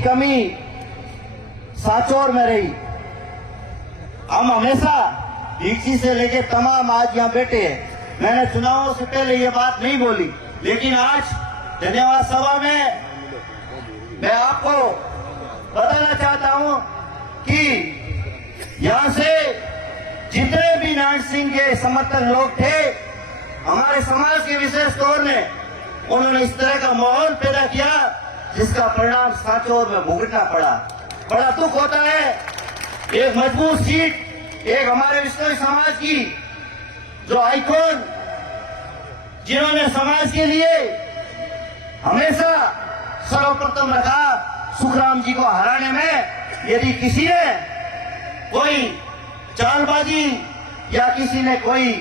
कमी सांचौर में रही। हम हमेशा दीक्षी से लेके तमाम आज यहाँ बैठे हैं। मैंने चुनावों से पहले ये बात नहीं बोली, लेकिन आज धन्यवाद सभा में मैं आपको बताना चाहता हूं कि यहां से जितने भी नारायण सिंह के समर्थक लोग थे, हमारे समाज के विशेष तौर में उन्होंने इस तरह का माहौल पैदा किया जिसका परिणाम सांचौर में भुगतना पड़ा। बड़ा दुख होता है, एक मजबूत सीट, एक हमारे विश्व समाज की जो आइकॉन, जिन्होंने समाज के लिए हमेशा सर्वप्रथम रखा, सुखराम जी को हराने में यदि किसी ने कोई चालबाजी या किसी ने कोई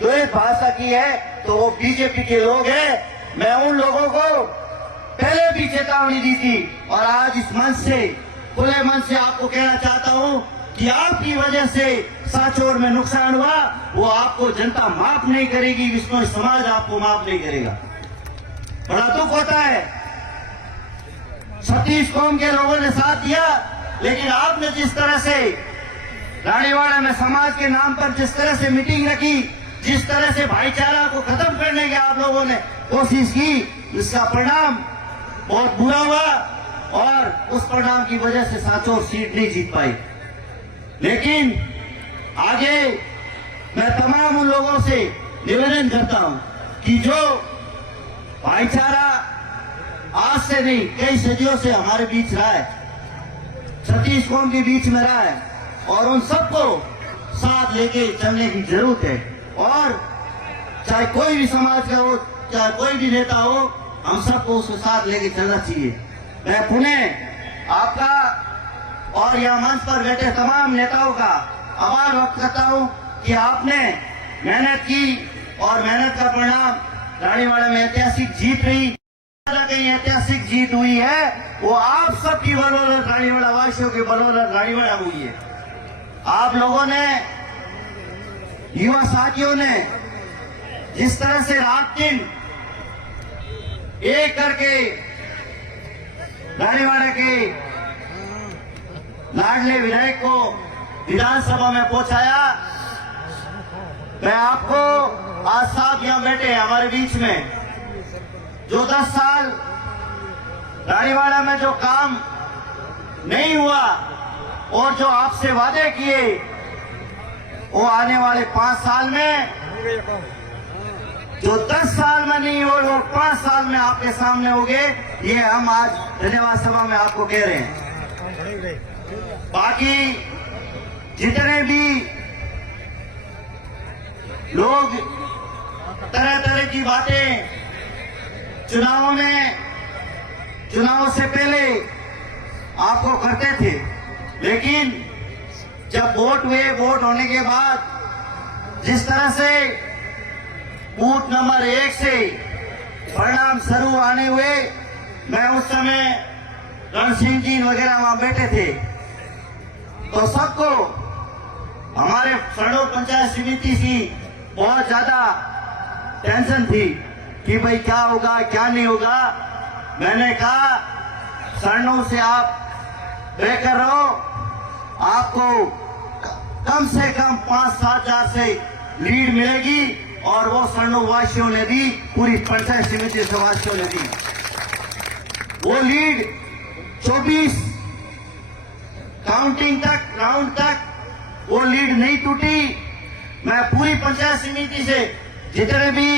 द्वैत भाषा की है तो वो बीजेपी के लोग हैं। मैं उन लोगों को पहले भी चेतावनी दी थी और आज इस मंच से, खुले मंच से आपको कहना चाहता हूं कि आपकी वजह से सांचौर में नुकसान हुआ, वो आपको जनता माफ नहीं करेगी, विश्व समाज आपको माफ नहीं करेगा। बड़ा दुख होता है, 36 कौम के लोगों ने साथ दिया, लेकिन आपने जिस तरह से रानीवाड़ा में समाज के नाम पर जिस तरह से मीटिंग रखी, जिस तरह से भाईचारा को खत्म करने की आप लोगों ने कोशिश की, इसका परिणाम बहुत बुरा हुआ और उस परिणाम की वजह से सांचौर सीट नहीं जीत पाई। लेकिन आगे मैं तमाम उन लोगों से निवेदन करता हूं कि जो भाईचारा आज से नहीं, कई सदियों से हमारे बीच रहा है, 36 कौम के बीच में रहा है और उन सबको साथ लेके चलने की जरूरत है। और चाहे कोई भी समाज का हो, चाहे कोई भी नेता हो, हम सबको उसके साथ लेके चलना चाहिए। मैं पुनः आपका और यहाँ मंच पर बैठे तमाम नेताओं का आभार व्यक्त करता हूँ कि आपने मेहनत की और मेहनत का परिणाम रानीवाड़ा में ऐतिहासिक जीत रही। कहीं ऐतिहासिक जीत हुई है वो आप सबकी बदौलत, रानीवाड़ा वासियों की बदौलत रानीवाड़ा हुई है। आप लोगों ने, युवा साथियों ने जिस तरह से रात दिन एक करके रानीवाड़ा के लाडले विधायक को विधानसभा में पहुंचाया, मैं आपको आज साहब यहां बैठे हमारे बीच में, जो 10 साल रानीवाड़ा में जो काम नहीं हुआ और जो आपसे वादे किए, वो आने वाले 5 साल में, जो 10 साल में नहीं हो वो 5 साल में आपके सामने होंगे। ये हम आज धन्यवाद सभा में आपको कह रहे हैं। बाकी जितने भी लोग तरह तरह की बातें चुनावों से पहले आपको करते थे, लेकिन जब वोट हुए, वोट होने के बाद जिस तरह से बूथ नंबर 1 से परिणाम स्वरूप आने हुए, मैं उस समय रण सिंह जी वगैरह वहां बैठे थे, तो सबको हमारे सड़ो पंचायत समिति की बहुत ज्यादा टेंशन थी कि भाई क्या होगा क्या नहीं होगा। मैंने कहा सरणों से आप बेहतर रहो, आपको कम से कम 5-7 हजार से लीड मिलेगी और वो सरणों वासियों ने दी, पूरी पंचायत समिति वासियों ने दी। वो लीड 24 काउंटिंग तक, राउंड तक वो लीड नहीं टूटी। मैं पूरी पंचायत समिति से जितने भी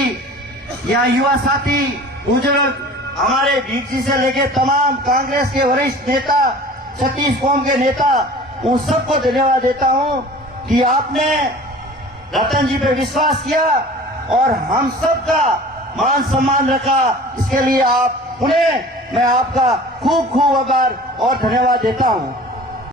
यहाँ युवा साथी, बुजुर्ग, हमारे बीसी से लेके तमाम कांग्रेस के वरिष्ठ नेता, 36 कौम के नेता, उन सबको धन्यवाद देता हूं कि आपने रतन जी पे विश्वास किया और हम सबका मान सम्मान रखा। इसके लिए आप पुनः मैं आपका खूब खूब आभार और धन्यवाद देता हूं।